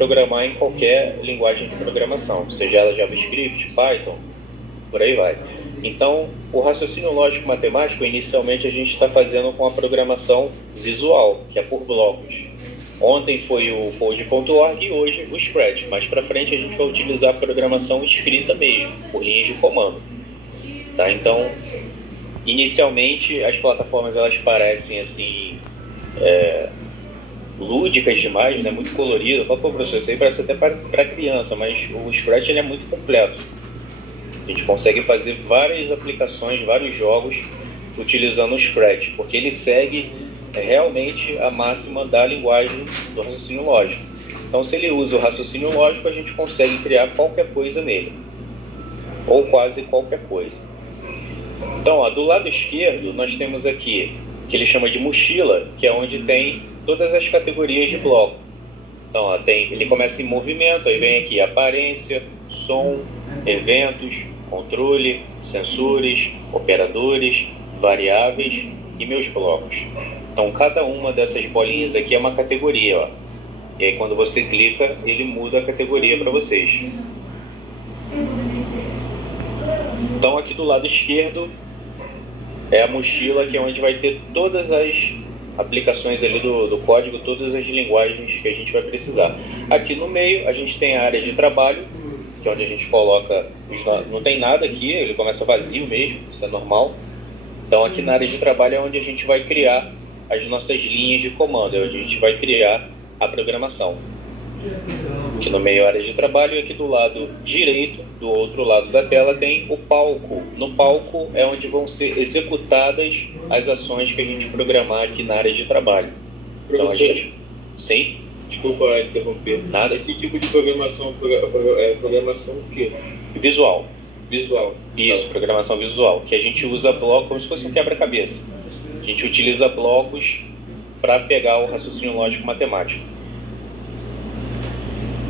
programar em qualquer linguagem de programação, seja ela JavaScript, Python, por aí vai. Então, o raciocínio lógico-matemático, inicialmente a gente está fazendo com a programação visual, que é por blocos. Ontem foi o Code.org e hoje o Scratch. Mais para frente a gente vai utilizar a programação escrita mesmo, por linhas de comando. Tá? Então, inicialmente as plataformas elas parecem assim lúdicas demais, né? Muito colorido. Eu falo, pô, professor, isso aí parece até para criança, mas o Scratch ele é muito completo. A gente consegue fazer várias aplicações, vários jogos utilizando o Scratch, porque ele segue realmente a máxima da linguagem do raciocínio lógico. Então, se ele usa o raciocínio lógico, a gente consegue criar qualquer coisa nele, ou quase qualquer coisa. Então, ó, do lado esquerdo, nós temos aqui, que ele chama de mochila, que é onde tem todas as categorias de bloco. Então, ó, ele começa em movimento, aí vem aqui aparência, som, eventos, controle, sensores, operadores, variáveis e meus blocos. Então, cada uma dessas bolinhas aqui é uma categoria, ó. E aí, quando você clica, ele muda a categoria para vocês. Então, aqui do lado esquerdo é a mochila, que é onde vai ter todas as aplicações ali do código, todas as linguagens que a gente vai precisar. Aqui no meio, a gente tem a área de trabalho, que é onde a gente coloca... Não tem nada aqui, ele começa vazio mesmo, isso é normal. Então, aqui na área de trabalho é onde a gente vai criar as nossas linhas de comando, é onde a gente vai criar a programação. Aqui no meio, a área de trabalho, e aqui do lado direito, do outro lado da tela, tem o palco. No palco é onde vão ser executadas as ações que a gente programar aqui na área de trabalho. Então, a gente... Sim? Desculpa interromper. Nada. Esse tipo de programação é programação o quê? Visual. Visual. Isso, programação visual. Que a gente usa blocos como se fosse um quebra-cabeça. A gente utiliza blocos para pegar o raciocínio lógico-matemático.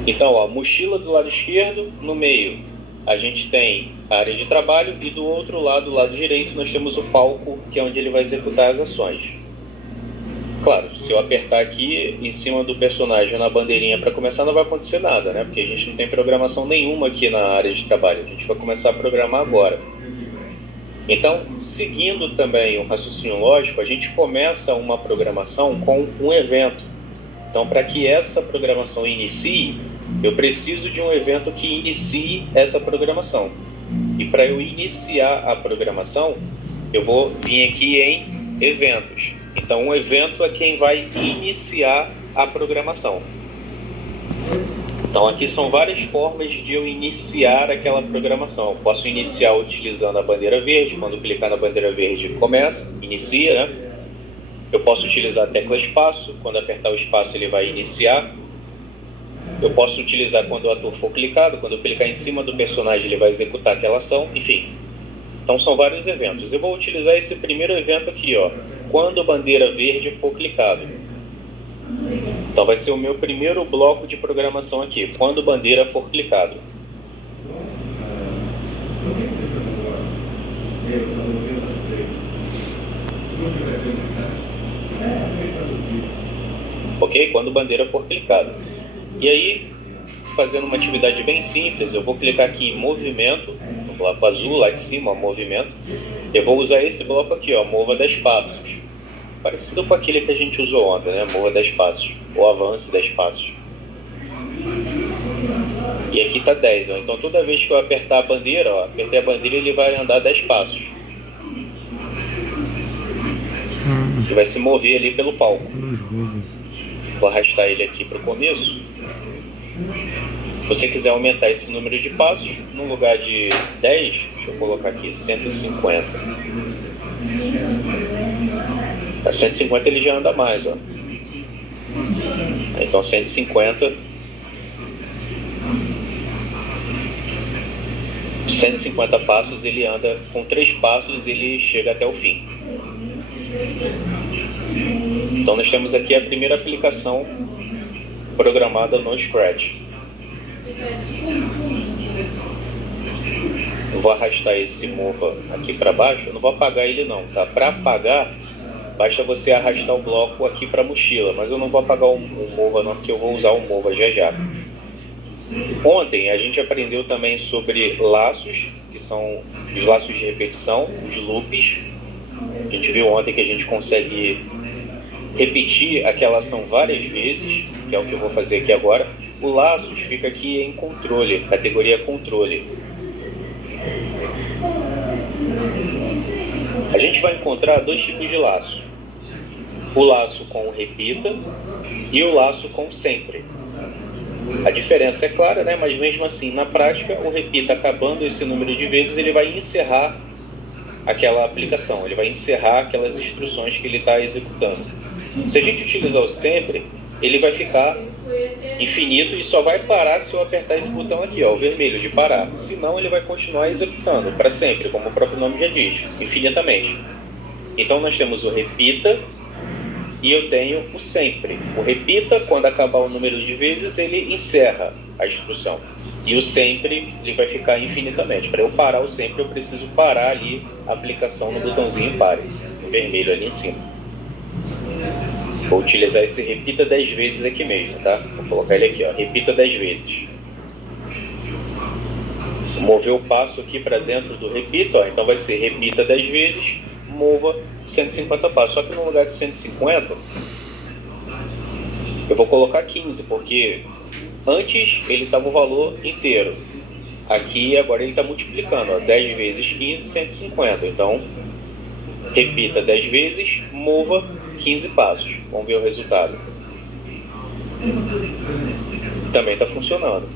Então, ó, mochila do lado esquerdo, no meio a gente tem a área de trabalho e do outro lado, do lado direito, nós temos o palco, que é onde ele vai executar as ações. Claro, se eu apertar aqui em cima do personagem na bandeirinha para começar, não vai acontecer nada, né? Porque a gente não tem programação nenhuma aqui na área de trabalho. A gente vai começar a programar agora. Então, seguindo também o raciocínio lógico, a gente começa uma programação com um evento. Então, para que essa programação inicie, eu preciso de um evento que inicie essa programação. E para eu iniciar a programação, eu vou vir aqui em eventos. Então, um evento é quem vai iniciar a programação. Então, aqui são várias formas de eu iniciar aquela programação. Eu posso iniciar utilizando a bandeira verde. Quando clicar na bandeira verde, começa, inicia, né? Eu posso utilizar a tecla espaço. Quando apertar o espaço, ele vai iniciar. Eu posso utilizar quando o ator for clicado. Quando eu clicar em cima do personagem, ele vai executar aquela ação. Enfim. Então, são vários eventos. Eu vou utilizar esse primeiro evento aqui, ó. Quando a bandeira verde for clicado. Então, vai ser o meu primeiro bloco de programação aqui. Quando a bandeira for clicado. Ok? Quando a bandeira for clicada. E aí, fazendo uma atividade bem simples, eu vou clicar aqui em movimento, no bloco azul lá de cima, movimento. Eu vou usar esse bloco aqui, ó, mova 10 passos. Parecido com aquele que a gente usou ontem, né? Mova 10 passos, ou avance 10 passos. E aqui está 10, ó. Então toda vez que eu apertar a bandeira, ó, apertei a bandeira, ele vai andar 10 passos. Ele vai se mover ali pelo palco. Vou arrastar ele aqui para o começo. Se você quiser aumentar esse número de passos, no lugar de 10, deixa eu colocar aqui 150. A 150 ele já anda mais, ó. Então 150 passos ele anda, com 3 passos ele chega até o fim. Então nós temos aqui a primeira aplicação programada no Scratch. Eu vou arrastar esse mova aqui para baixo. Eu não vou apagar ele não, tá? Para apagar, basta você arrastar o bloco aqui para a mochila, mas eu não vou apagar o mova não, porque eu vou usar o mova já já. Ontem a gente aprendeu também sobre laços, que são os laços de repetição, os loops. A gente viu ontem que a gente consegue repetir aquela ação várias vezes, que é o que eu vou fazer aqui agora. O laços fica aqui em controle, categoria controle. A gente vai encontrar dois tipos de laço. O laço com o repita e o laço com sempre. A diferença é clara, né? Mas mesmo assim, na prática, o repita acabando esse número de vezes, ele vai encerrar aquela aplicação, ele vai encerrar aquelas instruções que ele está executando. Se a gente utilizar o sempre, ele vai ficar infinito e só vai parar se eu apertar esse botão aqui, ó, o vermelho de parar. Senão ele vai continuar executando para sempre, como o próprio nome já diz, infinitamente. Então nós temos o repita e eu tenho o sempre. O repita, quando acabar o número de vezes, ele encerra a instrução. E o sempre, ele vai ficar infinitamente. Para eu parar o sempre, eu preciso parar ali a aplicação no botãozinho pare, no vermelho ali em cima. Vou utilizar esse repita 10 vezes aqui mesmo, tá? Vou colocar ele aqui, ó, repita 10 vezes. Vou mover o passo aqui para dentro do repita, ó, então vai ser repita 10 vezes, mova 150 passos. Só que no lugar de 150, eu vou colocar 15, porque antes ele estava o valor inteiro. Aqui agora ele está multiplicando, ó, 10 vezes 15, 150. Então, repita 10 vezes, mova 15 passos. Vamos ver o resultado. Também está funcionando.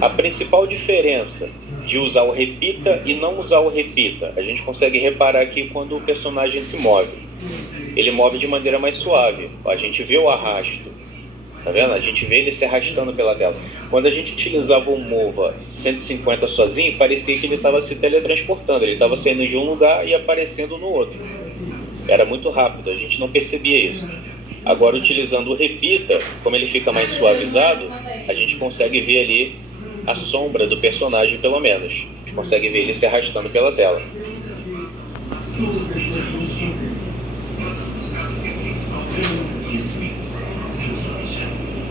A principal diferença de usar o repita e não usar o repita, a gente consegue reparar aqui quando o personagem se move. Ele move de maneira mais suave. A gente vê o arrasto. Tá vendo? A gente vê ele se arrastando pela tela. Quando a gente utilizava o Mova 150 sozinho, parecia que ele estava se teletransportando. Ele estava saindo de um lugar e aparecendo no outro. Era muito rápido, a gente não percebia isso. Agora, utilizando o repita, como ele fica mais suavizado, a gente consegue ver ali a sombra do personagem, pelo menos. A gente consegue ver ele se arrastando pela tela.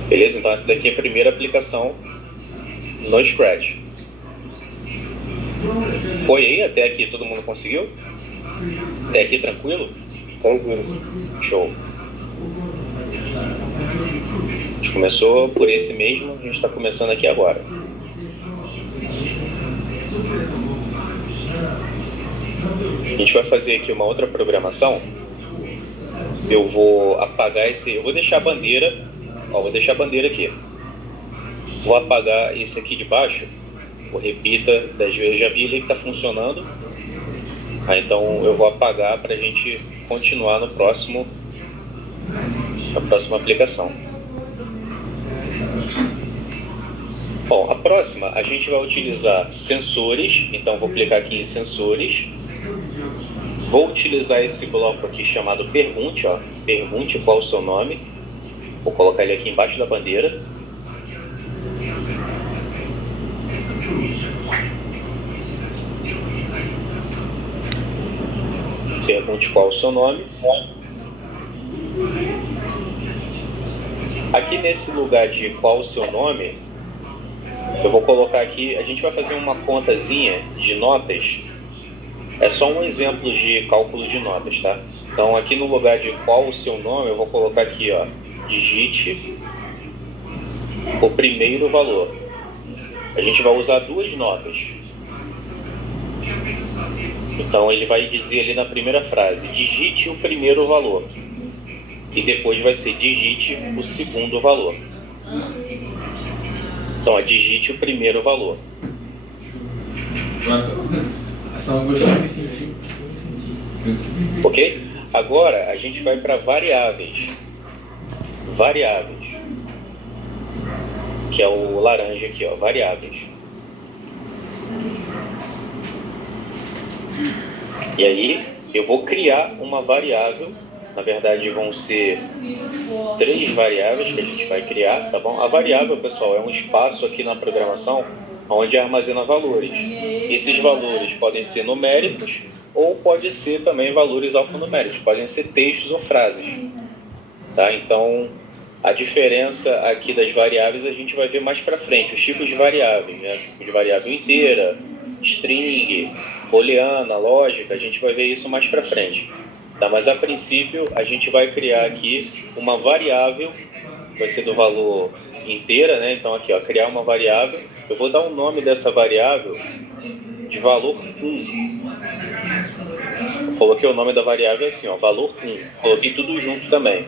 Beleza? Então essa daqui é a primeira aplicação no Scratch. Foi aí? Até aqui todo mundo conseguiu? Até aqui tranquilo? Tranquilo. Show. A gente começou por esse mesmo, a gente está começando aqui agora. A gente vai fazer aqui uma outra programação. Eu vou apagar esse... Eu vou deixar a bandeira... Ó, vou deixar a bandeira aqui. Vou apagar esse aqui de baixo. Vou repita 10 vezes. Eu já vi ele que está funcionando. Então eu vou apagar para a gente continuar no próximo... Na próxima aplicação. Bom, a próxima a gente vai utilizar sensores. Então vou clicar aqui em sensores. Vou utilizar esse bloco aqui chamado pergunte, ó. Pergunte qual o seu nome. Vou colocar ele aqui embaixo da bandeira. Pergunte qual o seu nome. Aqui nesse lugar de qual o seu nome, eu vou colocar aqui, a gente vai fazer uma contazinha de notas. É só um exemplo de cálculo de notas, tá? Então aqui no lugar de qual o seu nome, eu vou colocar aqui, ó, digite o primeiro valor. A gente vai usar duas notas. Então ele vai dizer ali na primeira frase, digite o primeiro valor. E depois vai ser digite o segundo valor. Então, ó, digite o primeiro valor. Só gostei de sentir. Ok? Agora a gente vai para variáveis. Variáveis. Que é o laranja aqui, ó. Variáveis. E aí eu vou criar uma variável. Na verdade vão ser 3 variáveis que a gente vai criar, tá bom? A variável, pessoal, é um espaço aqui na programação onde armazena valores. Esses valores podem ser numéricos ou pode ser também valores alfanuméricos, podem ser textos ou frases, tá? Então A diferença aqui das variáveis a gente vai ver mais para frente, os tipos de variáveis, né? Tipo de variável inteira, string, booleana, lógica, a gente vai ver isso mais para frente. Tá? Mas a princípio a gente vai criar aqui uma variável, vai ser do valor inteira, né? Então aqui, ó, criar uma variável, eu vou dar o nome dessa variável de valor 1. Eu coloquei o nome da variável assim, ó, valor 1. Coloquei tudo junto também.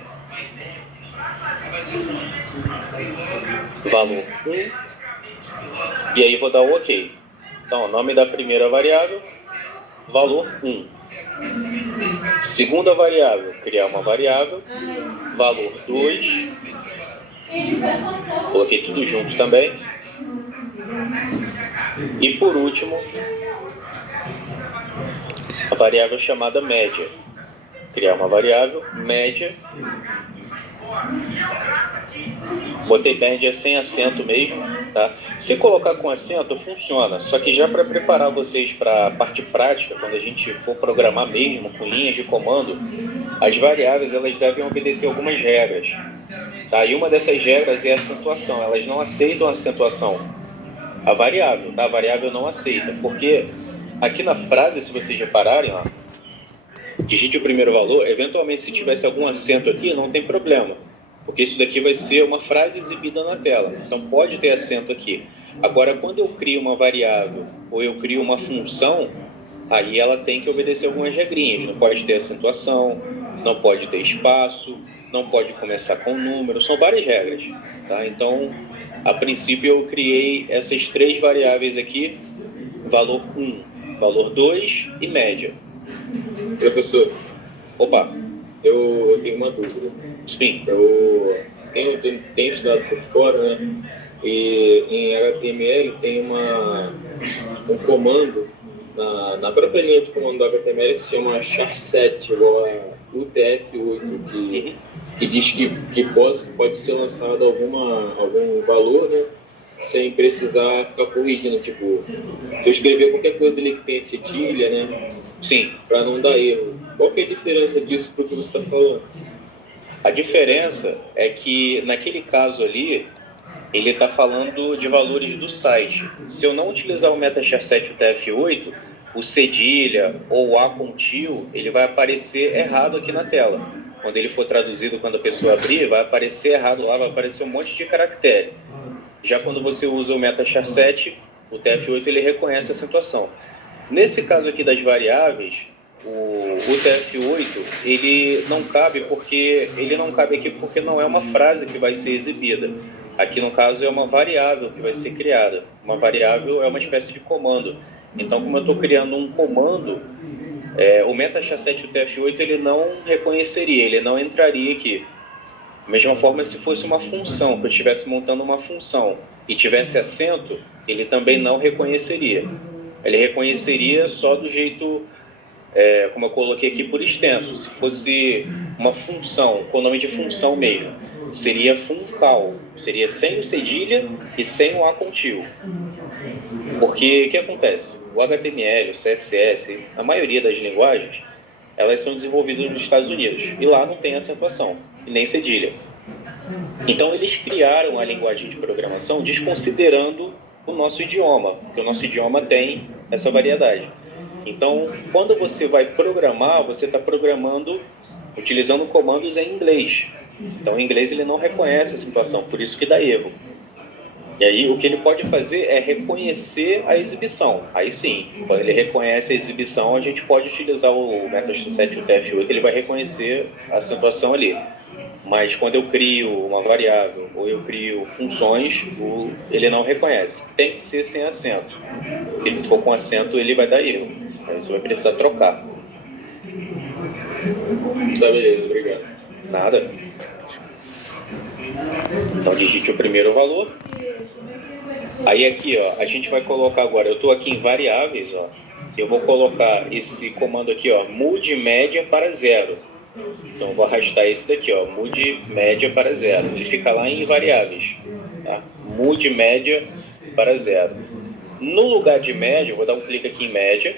Valor 1. E aí vou dar o OK. Então, o nome da primeira variável, valor 1. Segunda variável, criar uma variável, valor 2. Coloquei tudo junto também. E por último, a variável chamada média. Criar uma variável, média. Botei média sem acento mesmo, tá? Se colocar com acento, funciona. Só que já para preparar vocês para a parte prática, quando a gente for programar mesmo, com linhas de comando, as variáveis elas devem obedecer algumas regras. Tá? E uma dessas regras é a acentuação. Elas não aceitam a acentuação. A variável, tá? A variável não aceita. Porque aqui na frase, se vocês repararem, ó, digite o primeiro valor, eventualmente se tivesse algum acento aqui, não tem problema. Porque isso daqui vai ser uma frase exibida na tela. Então pode ter acento aqui. Agora, quando eu crio uma variável ou eu crio uma função, aí ela tem que obedecer algumas regrinhas. Não pode ter acentuação, não pode ter espaço, não pode começar com número. São várias regras. Tá? Então, a princípio eu criei essas três variáveis aqui. Valor 1, valor 2 e média. Professor, Opa, eu tenho uma dúvida. sim. Eu tenho estudado por fora, né? E em HTML tem um comando na própria linha de comando do HTML que se chama char7, igual a UTF-8, que diz que pode ser lançado algum valor, né? Sem precisar ficar corrigindo, tipo, se eu escrever qualquer coisa ali que tenha cedilha, né? Sim. Para não dar erro. Qual que é a diferença disso para o que você está falando? A diferença é que, naquele caso ali, ele está falando de valores do site. Se eu não utilizar o MetaChar7 UTF-8, o cedilha ou o A-contil, ele vai aparecer errado aqui na tela. Quando ele for traduzido, quando a pessoa abrir, vai aparecer errado lá, vai aparecer um monte de caractere. Já quando você usa o MetaChar7, o UTF-8 ele reconhece a acentuação. Nesse caso aqui das variáveis, o UTF-8 ele não cabe aqui porque não é uma frase que vai ser exibida. Aqui no caso é uma variável que vai ser criada. Uma variável é uma espécie de comando. Então, como eu estou criando um comando, o MetaChar7 UTF-8 ele não reconheceria, ele não entraria aqui. Da mesma forma, se fosse uma função, que eu estivesse montando uma função e tivesse acento, ele também não reconheceria. Ele reconheceria só do jeito, como eu coloquei aqui, por extenso. Se fosse uma função, com o nome de função mesmo, seria funcal. Seria sem o cedilha e sem o A-contil. Porque o que acontece? O HTML, o CSS, a maioria das linguagens, elas são desenvolvidas nos Estados Unidos. E lá não tem acentuação, e nem cedilha. Então eles criaram a linguagem de programação desconsiderando o nosso idioma, porque o nosso idioma tem essa variedade. Então, quando você vai programar, você está programando utilizando comandos em inglês. Então, em inglês ele não reconhece a situação, por isso que dá erro. E aí, o que ele pode fazer é reconhecer a exibição. Aí sim, quando ele reconhece a exibição, a gente pode utilizar o MetaChar7 UTF-8, ele vai reconhecer a acentuação ali. Mas quando eu crio uma variável ou eu crio funções, ele não reconhece. Tem que ser sem acento. Porque se for com acento, ele vai dar erro. Aí você vai precisar trocar. Tá, beleza, obrigado. Nada. Então digite o primeiro valor. Aí aqui, ó, a gente vai colocar agora, eu estou aqui em variáveis, ó. Eu vou colocar esse comando aqui, ó, mude média para 0. Então eu vou arrastar esse daqui, ó, mude média para 0. Ele fica lá em variáveis, tá? Mude média para 0. No lugar de média, eu vou dar um clique aqui em média.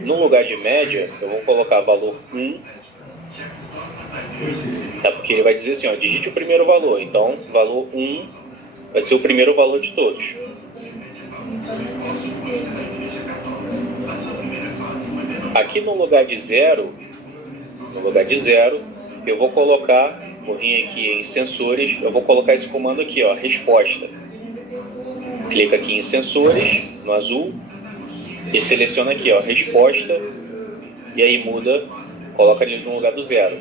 No lugar de média, eu vou colocar valor 1. Tá? Porque ele vai dizer assim, ó, digite o primeiro valor. Então, valor 1 vai ser o primeiro valor de todos. Aqui no lugar de zero, eu vou colocar, vou vir aqui em sensores, eu vou colocar esse comando aqui, ó, resposta. Clica aqui em sensores, no azul, e seleciona aqui, ó, resposta, e aí muda, coloca ele no lugar do zero.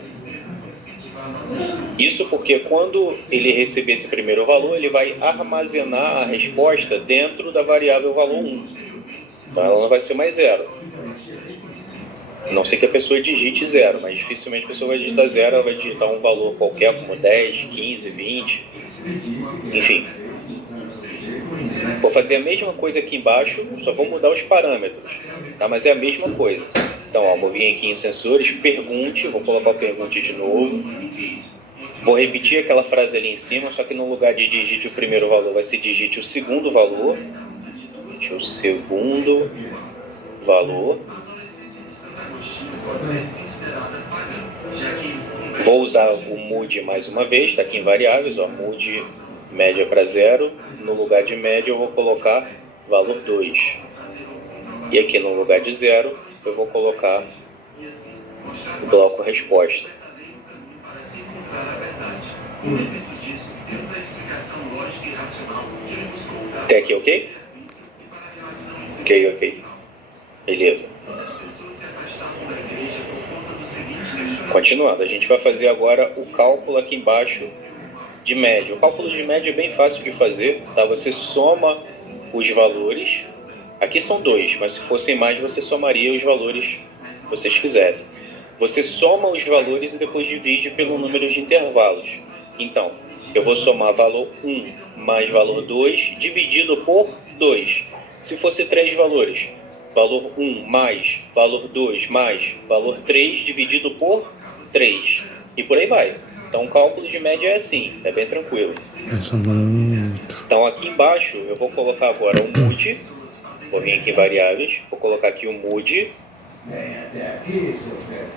Isso porque quando ele receber esse primeiro valor, ele vai armazenar a resposta dentro da variável valor 1. Então ela não vai ser mais zero. A não ser que a pessoa digite zero, mas dificilmente a pessoa vai digitar zero, ela vai digitar um valor qualquer, como 10, 15, 20, enfim. Vou fazer a mesma coisa aqui embaixo, só vou mudar os parâmetros, tá? Mas é a mesma coisa. Então, ó, vou vir aqui em sensores, pergunte, vou colocar o pergunte de novo. Vou repetir aquela frase ali em cima, só que no lugar de digite o primeiro valor, vai ser digite o segundo valor. Digite o segundo valor. Vou usar o mood mais uma vez, está aqui em variáveis, ó, mood média para zero. No lugar de média eu vou colocar valor 2. E aqui no lugar de zero eu vou colocar o bloco resposta. Até aqui, ok? Ok. Beleza. Continuando, a gente vai fazer agora o cálculo aqui embaixo de média. O cálculo de média é bem fácil de fazer, tá? Você soma os valores. Aqui são 2, mas se fossem mais, você somaria os valores que vocês quisessem. Você soma os valores e depois divide pelo número de intervalos. Então, eu vou somar valor 1 mais valor 2 dividido por 2. Se fosse 3 valores, valor 1 mais valor 2 mais valor 3 dividido por 3. E por aí vai. Então o cálculo de média é assim, é bem tranquilo. Então aqui embaixo eu vou colocar agora o mood. Vou vir aqui em variáveis, vou colocar aqui o mood.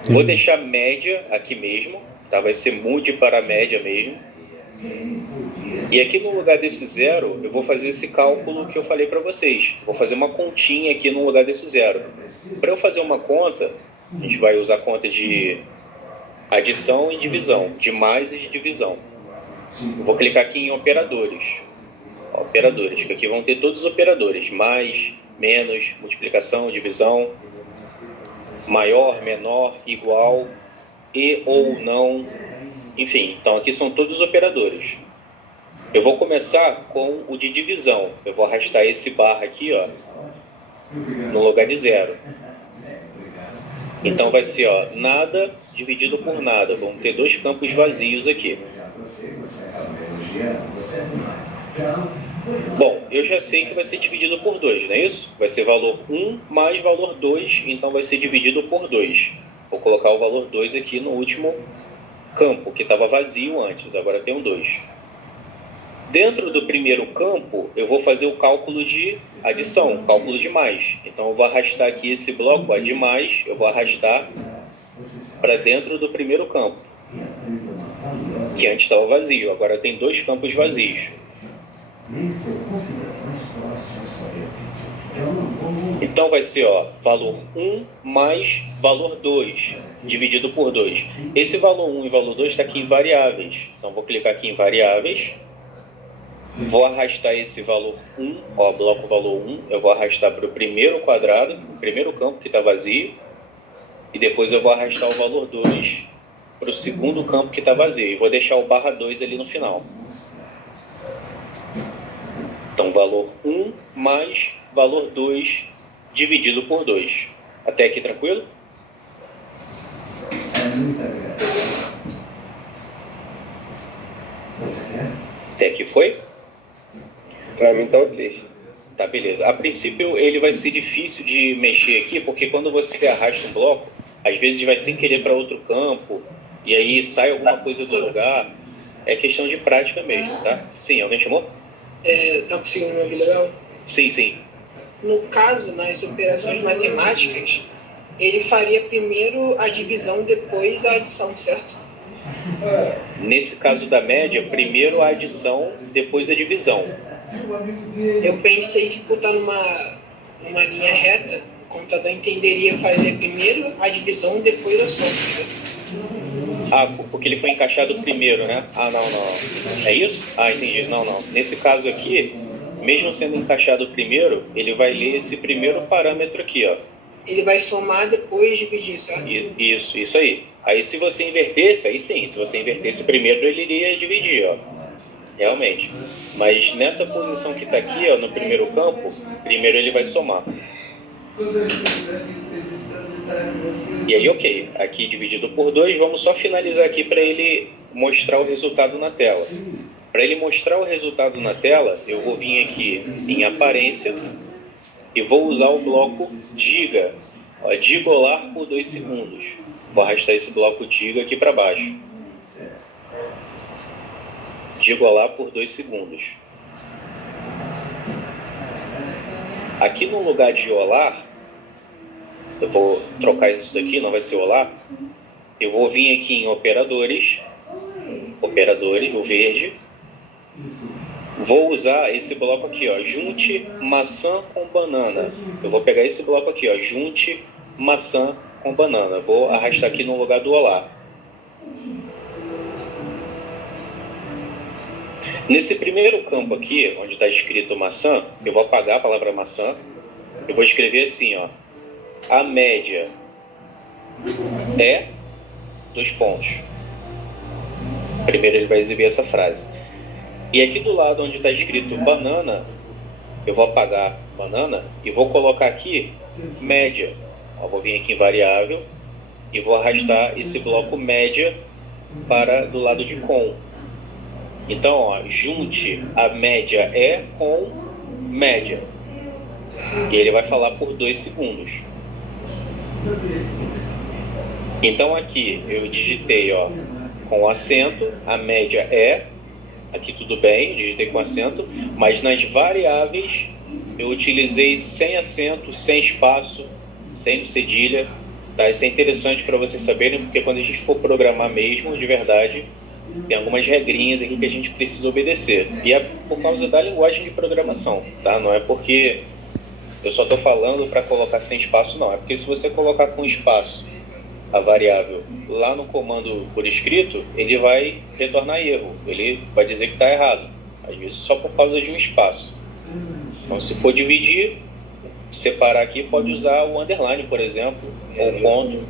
Vou deixar média aqui mesmo, tá? Vai ser mood para média mesmo. E aqui no lugar desse zero, eu vou fazer esse cálculo que eu falei para vocês. Vou fazer uma continha aqui no lugar desse zero. Para eu fazer uma conta, a gente vai usar conta de adição e divisão, de mais e de divisão. Eu vou clicar aqui em operadores. Operadores, que aqui vão ter todos os operadores. Mais, menos, multiplicação, divisão, maior, menor, igual, e ou não. Enfim, então aqui são todos os operadores. Eu vou começar com o de divisão. Eu vou arrastar esse barra aqui, ó, no lugar de zero. Então vai ser, ó, nada dividido por nada. Vamos ter 2 campos vazios aqui. Bom, eu já sei que vai ser dividido por 2, não é isso? Vai ser valor 1 mais valor 2, então vai ser dividido por 2. Vou colocar o valor 2 aqui no último campo, que estava vazio antes, agora tem um 2. Dentro do primeiro campo, eu vou fazer o cálculo de adição, cálculo de mais. Então eu vou arrastar aqui esse bloco, ó, de mais, eu vou arrastar para dentro do primeiro campo, que antes estava vazio, agora tem 2 campos vazios. Então vai ser, ó, valor 1 mais valor 2, dividido por 2. Esse valor 1 e valor 2 está aqui em variáveis. Então vou clicar aqui em variáveis. Vou arrastar esse valor 1, ó, bloco valor 1, eu vou arrastar para o primeiro quadrado, o primeiro campo que está vazio. E depois eu vou arrastar o valor 2 para o segundo campo que está vazio. E vou deixar o barra 2 ali no final. Então, valor 1 mais valor 2 dividido por 2. Até aqui tranquilo? Até aqui foi? Para mim tá ok. Tá, beleza. A princípio ele vai ser difícil de mexer aqui, porque quando você arrasta um bloco, às vezes vai sem querer para outro campo, e aí sai alguma coisa do lugar. É questão de prática mesmo, tá? Sim, alguém chamou? Tá conseguindo me ouvir legal? Sim. No caso, nas operações matemáticas, ele faria primeiro a divisão, depois a adição, certo? Nesse caso da média, primeiro a adição, depois a divisão. Eu pensei de botar numa linha reta, o computador entenderia fazer primeiro a divisão, depois a soma. Ah, porque ele foi encaixado primeiro, né? Ah, não. É isso? Ah, entendi. Não. Nesse caso aqui, mesmo sendo encaixado primeiro, ele vai ler esse primeiro parâmetro aqui, ó. Ele vai somar depois dividir, certo? Isso aí. Aí se você invertesse, aí sim, se você invertesse primeiro, ele iria dividir, ó. Realmente. Mas nessa posição que está aqui, ó, no primeiro campo, primeiro ele vai somar. E aí, ok. Aqui dividido por 2, vamos só finalizar aqui para ele mostrar o resultado na tela. Para ele mostrar o resultado na tela, eu vou vir aqui em aparência e vou usar o bloco diga. Ó, digolar por 2 segundos. Vou arrastar esse bloco diga aqui para baixo. Digolar por 2 segundos. Aqui no lugar de olar, eu vou trocar isso daqui, não vai ser olar. Eu vou vir aqui em operadores, o verde. Vou usar esse bloco aqui, ó, junte maçã com banana. Eu vou pegar esse bloco aqui, ó, junte maçã com banana. Vou arrastar aqui no lugar do olar. Nesse primeiro campo aqui, onde está escrito maçã, eu vou apagar a palavra maçã. Eu vou escrever assim, ó. A média é 2 pontos. Primeiro ele vai exibir essa frase. E aqui do lado onde está escrito banana, eu vou apagar banana e vou colocar aqui média. Eu vou vir aqui em variável e vou arrastar esse bloco média para do lado de com. Então, ó, junte a média é com média. E ele vai falar por 2 segundos. Então aqui eu digitei, ó, com acento, a média é, aqui tudo bem, digitei com acento, mas nas variáveis eu utilizei sem acento, sem espaço, sem cedilha, tá? Isso é interessante para vocês saberem, porque quando a gente for programar mesmo, de verdade, tem algumas regrinhas aqui que a gente precisa obedecer. E é por causa da linguagem de programação, tá? Não é porque eu só estou falando para colocar sem espaço, não. É porque se você colocar com espaço a variável lá no comando por escrito, ele vai retornar erro. Ele vai dizer que está errado. Às vezes só por causa de um espaço. Então, se for dividir, separar aqui, pode usar o underline, por exemplo, ou ponto.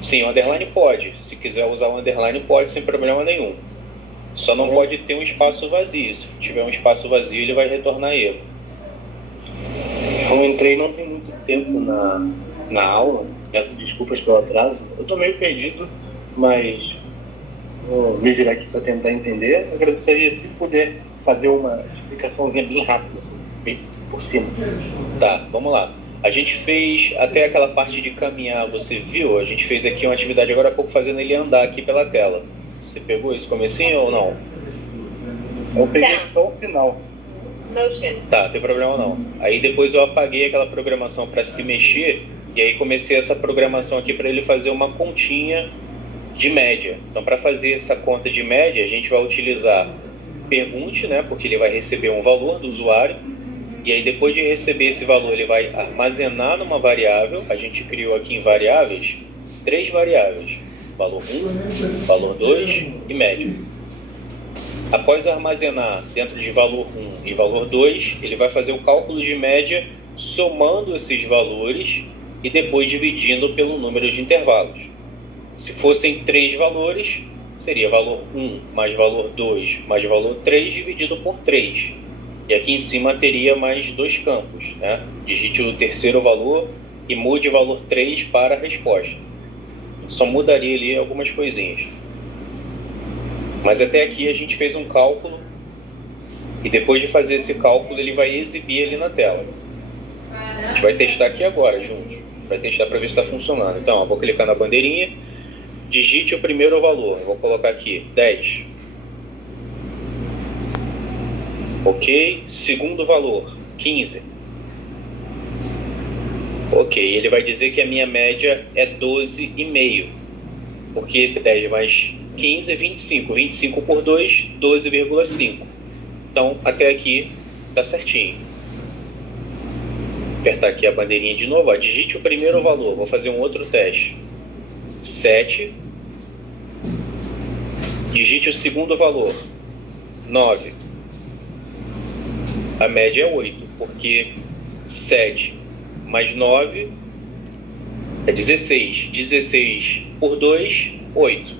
Sim, o underline pode. Se quiser usar o underline, pode, sem problema nenhum. Só não pode ter um espaço vazio. Se tiver um espaço vazio, ele vai retornar erro. Eu entrei não tem muito tempo na aula, peço desculpas pelo atraso. Eu estou meio perdido, mas vou me virar aqui para tentar entender. Eu agradeceria se puder fazer uma explicaçãozinha bem rápida, bem por cima. Tá, vamos lá. A gente fez até aquela parte de caminhar, você viu? A gente fez aqui uma atividade agora há pouco fazendo ele andar aqui pela tela. Você pegou esse comecinho ou não? Eu peguei só o final. Tá, não tem problema não. Aí depois eu apaguei aquela programação para se mexer e aí comecei essa programação aqui para ele fazer uma continha de média. Então, para fazer essa conta de média, a gente vai utilizar pergunte, né? Porque ele vai receber um valor do usuário. E aí, depois de receber esse valor, ele vai armazenar numa variável. A gente criou aqui em variáveis 3 variáveis: valor 1, valor 2 e média. Após armazenar dentro de valor 1 e valor 2, ele vai fazer o cálculo de média somando esses valores e depois dividindo pelo número de intervalos. Se fossem 3 valores, seria valor 1 mais valor 2 mais valor 3 dividido por 3. E aqui em cima teria mais 2 campos, né? Digite o terceiro valor e mude o valor 3 para a resposta. Só mudaria ali algumas coisinhas. Mas até aqui a gente fez um cálculo e depois de fazer esse cálculo ele vai exibir ali na tela. A gente vai testar aqui agora juntos. Vai testar para ver se está funcionando. Então, eu vou clicar na bandeirinha, digite o primeiro valor. Eu vou colocar aqui 10. Ok. Segundo valor, 15. Ok. Ok, ele vai dizer que a minha média é 12,5. Porque 10 mais 15 é 25. 25 por 2, 12,5. Então, até aqui tá certinho. Vou apertar aqui a bandeirinha de novo. Ó. Digite o primeiro valor. Vou fazer um outro teste. 7. Digite o segundo valor. 9. A média é 8, porque 7 mais 9 é 16. 16 por 2, 8.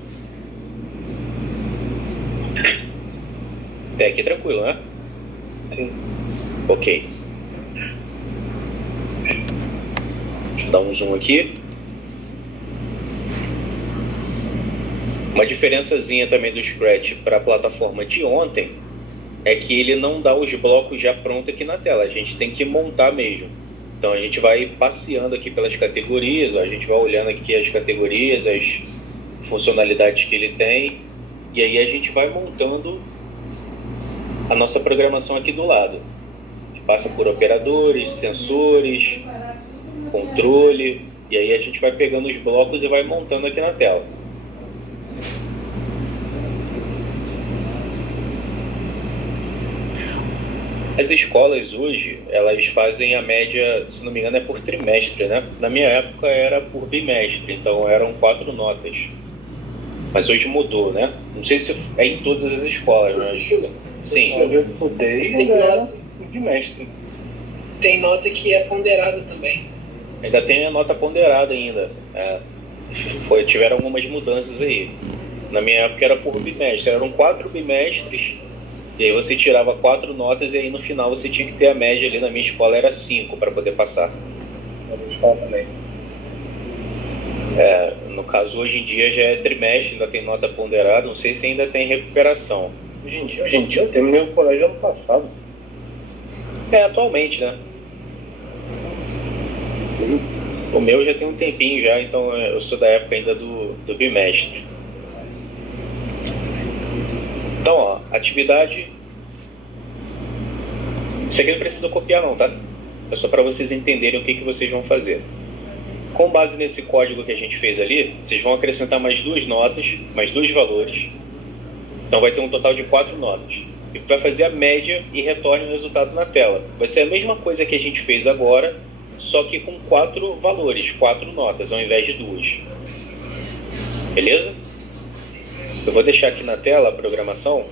Até aqui tranquilo, né? Sim. Ok. Deixa eu dar um zoom aqui. Uma diferençazinha também do Scratch para a plataforma de ontem é que ele não dá os blocos já prontos aqui na tela. A gente tem que montar mesmo. Então a gente vai passeando aqui pelas categorias, a gente vai olhando aqui as categorias, as funcionalidades que ele tem, e aí a gente vai montando a nossa programação aqui do lado. A gente passa por operadores, sensores, controle, e aí a gente vai pegando os blocos e vai montando aqui na tela. As escolas hoje, elas fazem a média, se não me engano, é por trimestre, né? Na minha época era por bimestre, então eram 4 notas. Mas hoje mudou, né? Não sei se é em todas as escolas, mas... Sim. Eu estudei era de mestre. Tem nota que é ponderada também. Ainda tem a nota ponderada ainda. Tiveram algumas mudanças aí. Na minha época era por bimestre. Eram 4 bimestres. E aí você tirava 4 notas e aí no final você tinha que ter a média ali. Na minha escola era 5 para poder passar. Na minha escola também. No caso, hoje em dia já é trimestre, ainda tem nota ponderada. Não sei se ainda tem recuperação. Hoje em dia eu terminei o colégio ano passado. Atualmente, né? O meu já tem um tempinho já, então eu sou da época ainda do bimestre. Então, ó, atividade... Isso aqui não precisa copiar não, tá? É só para vocês entenderem o que vocês vão fazer. Com base nesse código que a gente fez ali, vocês vão acrescentar mais 2 notas, mais 2 valores. Então vai ter um total de 4 notas. E vai fazer a média e retorne o resultado na tela. Vai ser a mesma coisa que a gente fez agora, só que com 4 valores, 4 notas, ao invés de 2. Beleza? Eu vou deixar aqui na tela a programação.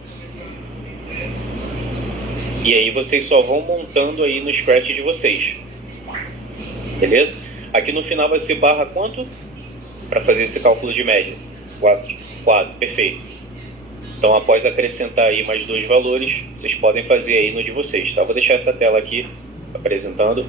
E aí vocês só vão montando aí no Scratch de vocês. Beleza? Aqui no final vai ser barra quanto? Para fazer esse cálculo de média. 4, perfeito. Então após acrescentar aí mais 2 valores, vocês podem fazer aí no de vocês, tá? Vou deixar essa tela aqui apresentando.